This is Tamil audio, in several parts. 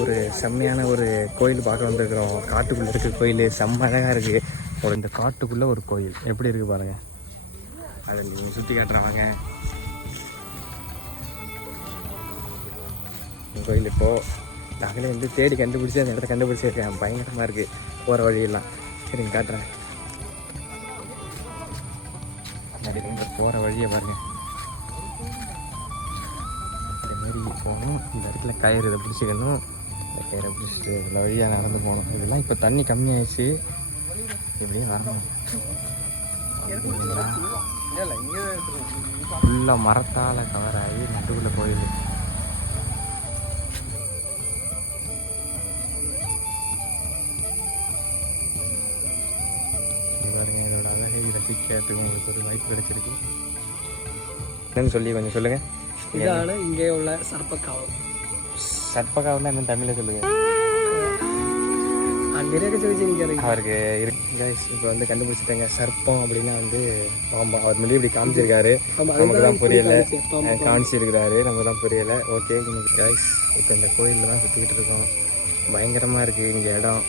ஒரு செம்மையான ஒரு கோயில் பார்க்க வந்திருக்கிறோம். காட்டுக்குள்ளே இருக்க கோயில் செம்ம அழகாக இருக்குது. ஒரு இந்த காட்டுக்குள்ளே ஒரு கோயில் எப்படி இருக்குது பாருங்கள். அதில் நீங்கள் சுற்றி காட்டுறாங்க கோயில். இப்போது நாங்களே வந்து தேடி கண்டுபிடிச்சி அந்த இடத்த கண்டுபிடிச்சிருக்கேன். பயங்கரமாக இருக்குது போகிற வழியெல்லாம். சரிங்க காட்டுறேன். இந்த போகிற வழியை பாருங்கள். இதுமாரி போகணும். இந்த இடத்துல கயிறு இதை பிடிச்சிக்கணும். இந்த கயிறை பிடிச்சிட்டு இந்த வழியாக நடந்து போகணும். இதெல்லாம் இப்போ தண்ணி கம்மியாகிடுச்சு. இப்படியே வரணும். ஃபுல்லாக மரத்தால் கவர் ஆகி நடுவுள்ள கோயில். பாருங்க, இதோட அழகை ரசிக்கிறதுக்கு உங்களுக்கு ஒரு வாய்ப்பு கிடைச்சிருக்கு. என்னன்னு சொல்லி கொஞ்சம் சொல்லுங்கள். இதான இங்கே உள்ள சர்ப்பக்காவல். சர்ப்பக்காவல்னா என்ன தமிழில் சொல்லுங்கள். அவருக்கு இப்போ வந்து கண்டுபிடிச்சிட்டாங்க. சர்ப்பம் அப்படின்னா வந்து பாம்பா. அவர் முன்னாடி இப்படி காமிச்சிருக்காரு. நமக்கு தான் புரியலை. காமிச்சிருக்கிறாரு, நமக்கு தான் புரியலை. ஓகே கைஸ், இப்போ இந்த கோயிலில் தான் சுற்றிக்கிட்டு இருக்கோம். பயங்கரமாக இருக்குது இங்கே இடம்.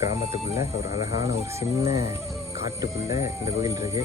கிராமத்துக்குள்ளே ஒரு அழகான ஒரு சின்ன காட்டுக்குள்ளே இந்த கோயில் இருக்குது.